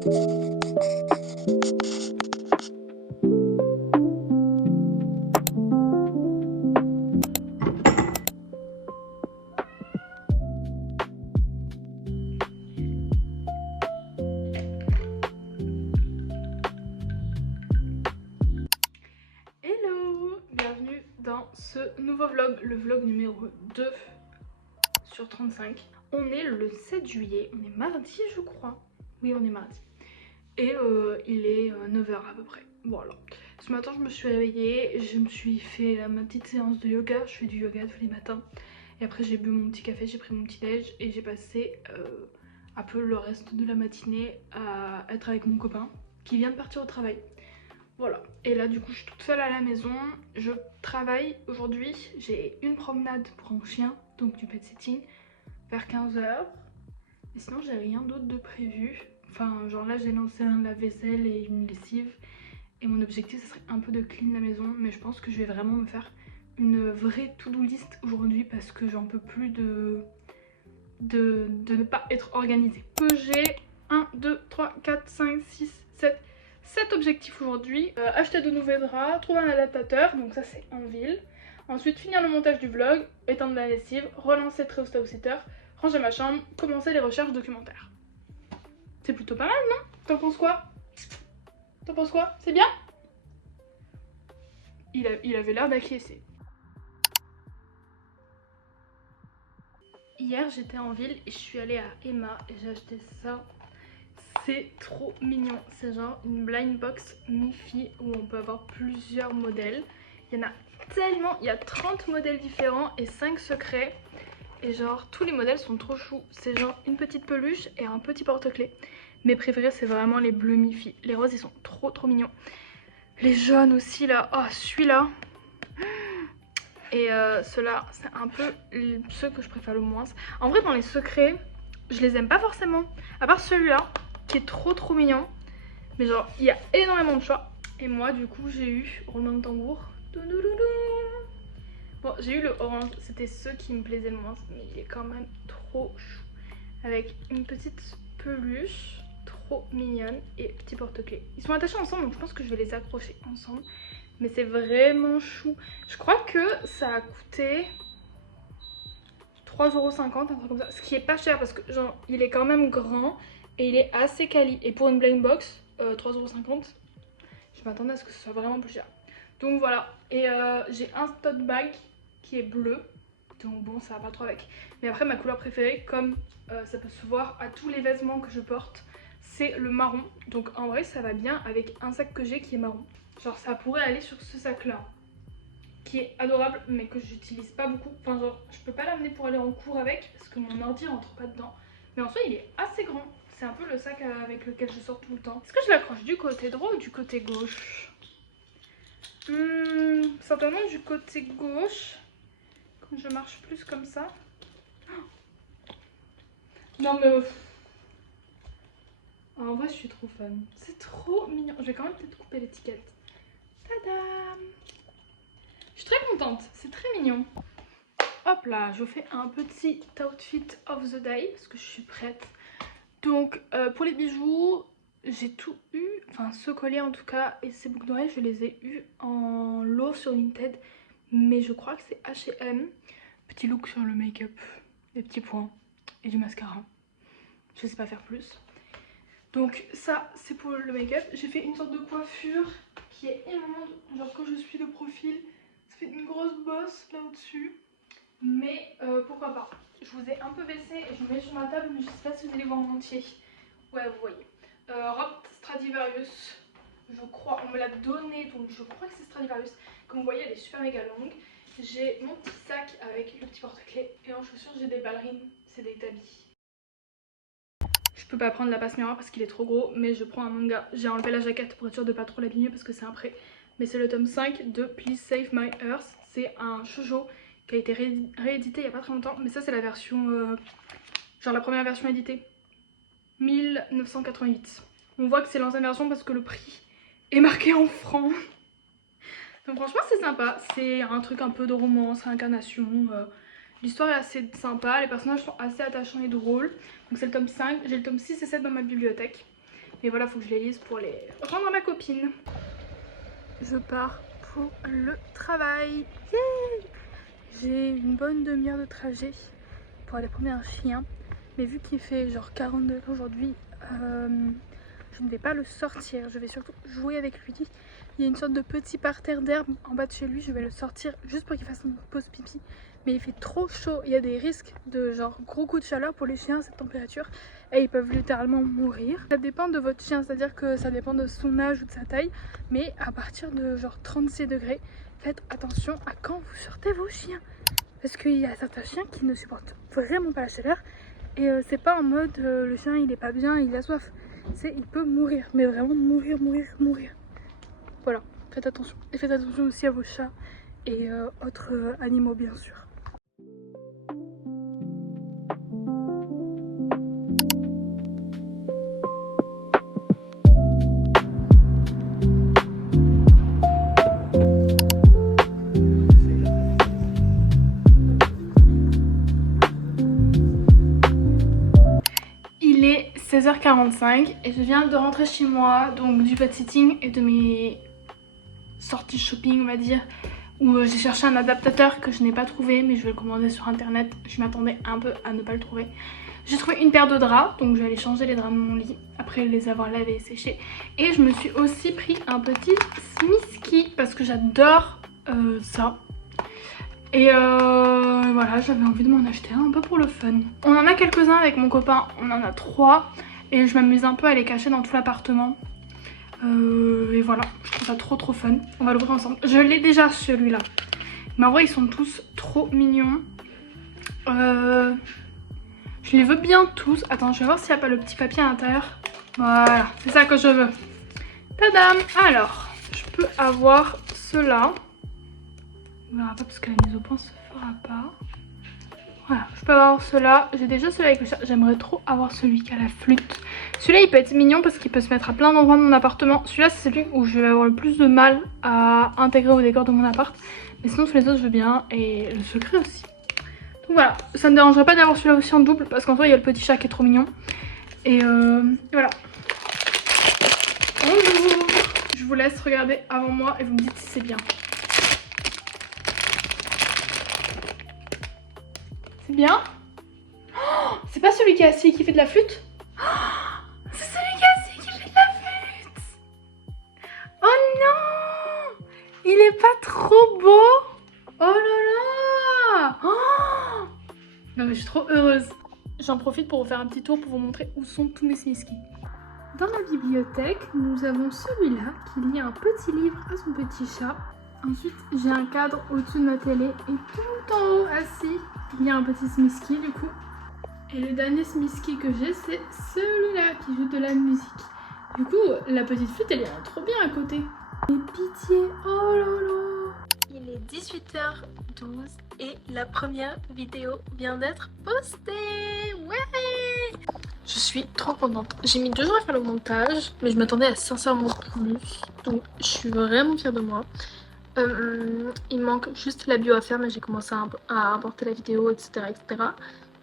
Ce nouveau vlog, le vlog numéro 2 sur 35. On est le 7 juillet, on est mardi je crois. Oui, on est mardi. Et il est 9 h à peu près. Voilà. Ce matin je me suis réveillée, je me suis fait ma petite séance de yoga. Je fais du yoga tous les matins. Et après j'ai bu mon petit café, j'ai pris mon petit déj et j'ai passé un peu le reste de la matinée à être avec mon copain qui vient de partir au travail. Voilà, et là du coup je suis toute seule à la maison, je travaille aujourd'hui, j'ai une promenade pour un chien, donc du pet sitting, vers 15 h. Et sinon j'ai rien d'autre de prévu, enfin genre là j'ai lancé un lave-vaisselle et une lessive, et mon objectif ce serait un peu de clean la maison, mais je pense que je vais vraiment me faire une vraie to-do list aujourd'hui parce que j'en peux plus de ne pas être organisée. J'ai 1, 2, 3, 4, 5, 6, 7 objectifs aujourd'hui. Acheter de nouveaux draps, trouver un adaptateur, donc ça c'est en ville. Ensuite finir le montage du vlog, étendre la lessive, relancer Treehouse House Sitter, ranger ma chambre, commencer les recherches documentaires. C'est plutôt pas mal, non? T'en penses quoi? T'en penses quoi? C'est bien? Il avait l'air d'acquiescer. Hier j'étais en ville et je suis allée à Emma et j'ai acheté ça. C'est trop mignon, c'est genre une blind box mi-fi où on peut avoir plusieurs modèles. Il y en a tellement, il y a 30 modèles différents et 5 secrets. Et genre tous les modèles sont trop choux. C'est genre une petite peluche et un petit porte-clés. Mes préférés c'est vraiment les bleus mi-fi. Les roses ils sont trop mignons. Les jaunes aussi là, oh celui-là. Et ceux-là c'est un peu ceux que je préfère le moins. En vrai dans les secrets, je les aime pas forcément. À part celui-là qui est trop mignon, mais genre il y a énormément de choix. Et moi du coup j'ai eu roulement de tambour. Bon j'ai eu le orange, c'était ceux qui me plaisaient le moins, mais il est quand même trop chou. Avec une petite peluche trop mignonne et petit porte-clés. Ils sont attachés ensemble donc je pense que je vais les accrocher ensemble. Mais c'est vraiment chou. Je crois que ça a coûté 3,50 €, un truc comme ça. Ce qui est pas cher parce que genre il est quand même grand. Et il est assez quali. Et pour une blind box, 3,50 €, je m'attendais à ce que ce soit vraiment plus cher. Donc voilà. Et j'ai un tote bag qui est bleu. Donc bon, ça va pas trop avec. Mais après, ma couleur préférée, comme ça peut se voir à tous les vêtements que je porte, c'est le marron. Donc en vrai, ça va bien avec un sac que j'ai qui est marron. Genre ça pourrait aller sur ce sac là. Qui est adorable, mais que j'utilise pas beaucoup. Enfin genre, je peux pas l'amener pour aller en cours avec, parce que mon ordi rentre pas dedans. Mais en soi, il est assez grand. C'est un peu le sac avec lequel je sors tout le temps. Est-ce que je l'accroche du côté droit ou du côté gauche? Certainement du côté gauche. Comme je marche plus comme ça. Non mais... en vrai, je suis trop fan. C'est trop mignon. Je vais quand même peut-être couper l'étiquette. Tadam! Je suis très contente. C'est très mignon. Hop là, je fais un petit outfit of the day parce que je suis prête. Donc pour les bijoux, j'ai tout eu, enfin ce collier en tout cas et ces boucles d'oreilles je les ai eu en lot sur Vinted, mais je crois que c'est H&M. Petit look sur le make-up, des petits points et du mascara. Je sais pas faire plus. Donc ça c'est pour le make-up. J'ai fait une sorte de coiffure qui est immonde, genre quand je suis de profil, ça fait une grosse bosse là au-dessus. Mais pourquoi pas. Je vous ai un peu baissé et je vous mets sur ma table, mais je sais pas si vous allez voir en entier. Ouais, vous voyez. Robe Stradivarius, je crois, on me l'a donné, donc je crois que c'est Stradivarius. Comme vous voyez, elle est super méga longue. J'ai mon petit sac avec le petit porte-clés. Et en chaussures, j'ai des ballerines, c'est des tabis. Je peux pas prendre la passe miroir parce qu'il est trop gros, mais je prends un manga. J'ai enlevé la jaquette pour être sûre de pas trop l'abîmer parce que c'est un prêt. Mais c'est le tome 5 de Please Save My Earth. C'est un shoujo qui a été réédité il y a pas très longtemps, mais ça c'est la version, genre la première version éditée, 1988. On voit que c'est l'ancienne version parce que le prix est marqué en francs. Donc franchement c'est sympa, c'est un truc un peu de romance, réincarnation, l'histoire est assez sympa, les personnages sont assez attachants et drôles. Donc c'est le tome 5, j'ai le tome 6 et 7 dans ma bibliothèque. Mais voilà, faut que je les lise pour les rendre à ma copine. Je pars pour le travail. Yeah, j'ai une bonne demi-heure de trajet pour aller promener un chien. Mais vu qu'il fait genre 40 degrés aujourd'hui, je ne vais pas le sortir. Je vais surtout jouer avec lui. Il y a une sorte de petit parterre d'herbe en bas de chez lui. Je vais le sortir juste pour qu'il fasse une pause pipi. Mais il fait trop chaud. Il y a des risques de genre gros coups de chaleur pour les chiens à cette température. Et ils peuvent littéralement mourir. Ça dépend de votre chien, c'est-à-dire que ça dépend de son âge ou de sa taille. Mais à partir de genre 36 degrés, faites attention à quand vous sortez vos chiens. Parce qu'il y a certains chiens qui ne supportent vraiment pas la chaleur. Et c'est pas en mode le chien il est pas bien, il a soif. C'est il peut mourir, mais vraiment mourir. Voilà, faites attention. Et faites attention aussi à vos chats et autres animaux bien sûr. Il est 16h45 et je viens de rentrer chez moi, donc du pet sitting et de mes sorties shopping on va dire, où j'ai cherché un adaptateur que je n'ai pas trouvé mais je vais le commander sur internet. Je m'attendais un peu à ne pas le trouver. J'ai trouvé une paire de draps, donc je vais aller changer les draps de mon lit après les avoir lavés et séchés. Et je me suis aussi pris un petit Smisky parce que j'adore ça. Et voilà, j'avais envie de m'en acheter un peu pour le fun. On en a quelques-uns avec mon copain, on en a 3. Et je m'amuse un peu à les cacher dans tout l'appartement. Et voilà, je trouve ça trop fun. On va l'ouvrir ensemble. Je l'ai déjà celui-là. Mais en vrai, ils sont tous trop mignons. Je les veux bien tous. Attends, je vais voir s'il n'y a pas le petit papier à l'intérieur. Voilà, c'est ça que je veux. Tadam! Alors, je peux avoir ceux-là. On verra pas parce que la mise au point se fera pas. Voilà, je peux avoir ceux-là. J'ai déjà celui avec le chat. J'aimerais trop avoir celui qui a la flûte. Celui-là, il peut être mignon parce qu'il peut se mettre à plein d'endroits de mon appartement. Celui-là, c'est celui où je vais avoir le plus de mal à intégrer au décor de mon appart. Mais sinon, tous les autres, je veux bien. Et le secret aussi. Donc voilà, ça ne me dérangerait pas d'avoir celui-là aussi en double parce qu'en soi, il y a le petit chat qui est trop mignon. Et voilà. Bonjour. Je vous laisse regarder avant moi et vous me dites si c'est bien. C'est bien? Oh, c'est pas celui qui est assis et qui fait de la flûte? Oh, c'est celui qui est assis et qui fait de la flûte! Oh non! Il est pas trop beau? Oh là là! Oh, non mais je suis trop heureuse. J'en profite pour vous faire un petit tour pour vous montrer où sont tous mes Smisky. Dans la bibliothèque, nous avons celui-là qui lit un petit livre à son petit chat. Ensuite, j'ai un cadre au-dessus de ma télé et tout en haut, assis, il y a un petit Smisky du coup. Et le dernier Smisky que j'ai, c'est celui-là qui joue de la musique. Du coup, la petite flûte, elle est trop bien à côté. Et pitié, oh là là! Il est 18h12 et la première vidéo vient d'être postée. Ouais! Je suis trop contente. J'ai mis 2 jours à faire le montage, mais je m'attendais à sincèrement plus. Donc, je suis vraiment fière de moi. Il manque juste la bio à faire, mais j'ai commencé à importer la vidéo, etc.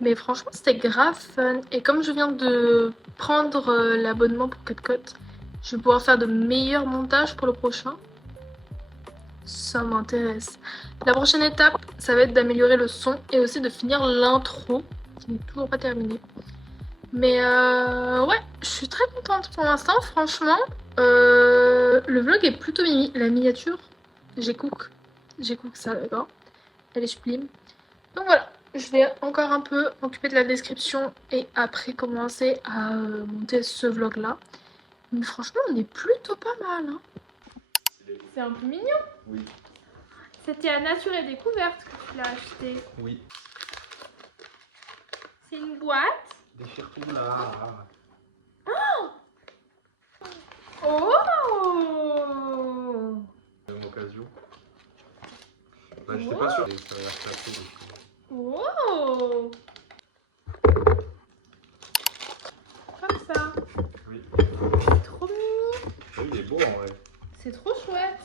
Mais franchement, c'était grave fun. Et comme je viens de prendre l'abonnement pour CapCut, je vais pouvoir faire de meilleurs montages pour le prochain. Ça m'intéresse. La prochaine étape, ça va être d'améliorer le son et aussi de finir l'intro, qui n'est toujours pas terminée. Mais ouais, je suis très contente pour l'instant, franchement. Le vlog est plutôt mimi. La miniature, j'ai cook ça, d'accord. Elle est sublime. Donc voilà, je vais encore un peu m'occuper de la description et après commencer à monter ce vlog là. Mais franchement, on est plutôt pas mal, hein. C'est un peu mignon. Oui. C'était à Nature et Découverte que tu l'as acheté. Oui. C'est une boîte. Déchire tout là. Oh! Même occasion. Bah, j'étais pas sûr. Ça a l'air facile. Oh! Comme ça. Oui. C'est trop mignon. Oui, il est beau en vrai. C'est trop chouette.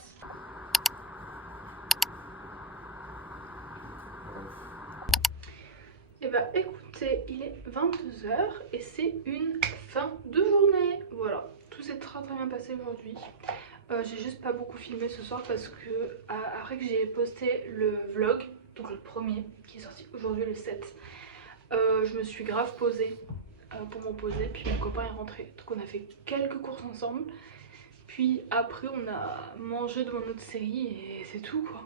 Et bah écoutez, il est 22h et c'est une fin de journée. Voilà. très bien passé aujourd'hui. J'ai juste pas beaucoup filmé ce soir parce que après que j'ai posté le vlog, donc le premier qui est sorti aujourd'hui le 7, je me suis grave posée pour m'en poser, puis mon copain est rentré. Donc on a fait quelques courses ensemble, puis après on a mangé devant notre série et c'est tout quoi.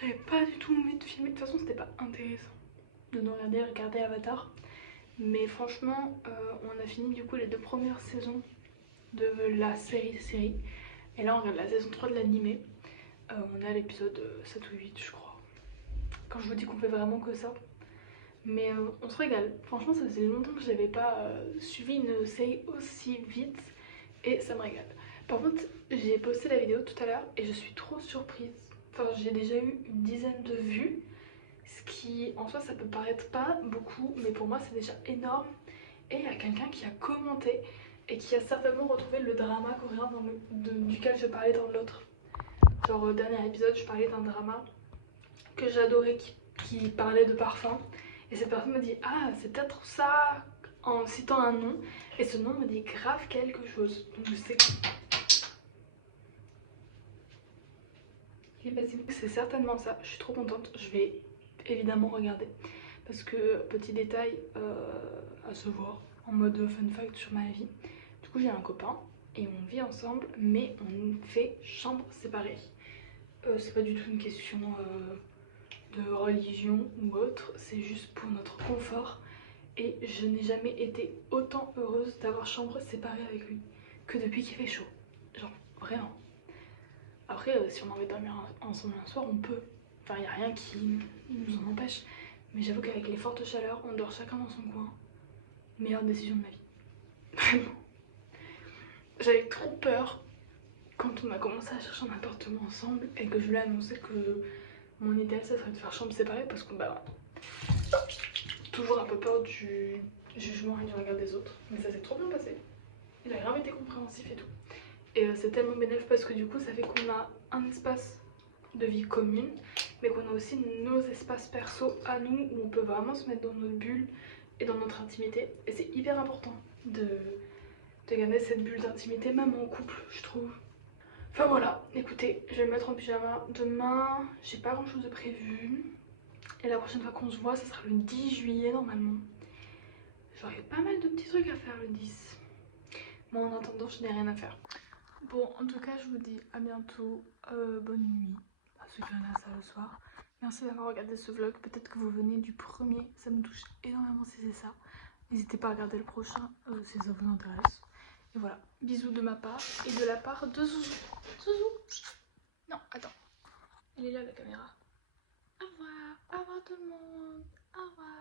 J'avais pas du tout envie de filmer, de toute façon c'était pas intéressant de nous regarder Avatar. Mais franchement, on a fini du coup les 2 premières saisons de la série. Et là on regarde la saison 3 de l'animé. On est à l'épisode 7 ou 8 je crois. Quand je vous dis qu'on fait vraiment que ça. Mais on se régale. Franchement ça faisait longtemps que j'avais pas suivi une série aussi vite. Et ça me régale. Par contre j'ai posté la vidéo tout à l'heure et je suis trop surprise. Enfin j'ai déjà eu une dizaine de vues. Ce qui en soi ça peut paraître pas beaucoup. Mais pour moi c'est déjà énorme. Et il y a quelqu'un qui a commenté et qui a certainement retrouvé le drama coréen duquel je parlais dans l'autre. Genre au dernier épisode je parlais d'un drama que j'adorais qui parlait de parfum. Et cette personne me dit ah c'est peut-être ça en citant un nom. Et ce nom me dit grave quelque chose. Donc je sais que c'est certainement ça. Je suis trop contente. Je vais évidemment regarder. Parce que petit détail à se voir en mode fun fact sur ma vie. Du coup j'ai un copain et on vit ensemble mais on fait chambre séparée. C'est pas du tout une question de religion ou autre, c'est juste pour notre confort. Et je n'ai jamais été autant heureuse d'avoir chambre séparée avec lui que depuis qu'il fait chaud. Genre vraiment. Après si on a envie de dormir ensemble un soir on peut. Enfin il n'y a rien qui nous en empêche. Mais j'avoue qu'avec les fortes chaleurs on dort chacun dans son coin. Meilleure décision de ma vie. Vraiment. J'avais trop peur quand on a commenccommencé à chercher un appartement ensemble et que je lui ai annoncé que mon idéal ça serait de faire chambre séparée parce qu'on toujours un peu peur du jugement et du regard des autres. Mais ça s'est trop bien passé. Il a grave été compréhensif et tout. Et c'est tellement bénéfique parce que du coup ça fait qu'on a un espace de vie commune mais qu'on a aussi nos espaces perso à nous où on peut vraiment se mettre dans notre bulle et dans notre intimité. Et c'est hyper important de garder cette bulle d'intimité même en couple je trouve. Enfin voilà, écoutez, je vais me mettre en pyjama. Demain, j'ai pas grand chose de prévu. Et la prochaine fois qu'on se voit, ça sera le 10 juillet normalement. J'aurai pas mal de petits trucs à faire le 10. Moi en attendant, je n'ai rien à faire. Bon, en tout cas, je vous dis à bientôt. Bonne nuit à ceux qui regardent ça le soir. Merci d'avoir regardé ce vlog. Peut-être que vous venez du premier. Ça me touche énormément si c'est ça. N'hésitez pas à regarder le prochain si ça vous intéresse. Et voilà, bisous de ma part et de la part de Zouzou. Zouzou. Non, attends. Elle est là la caméra. Au revoir tout le monde. Au revoir.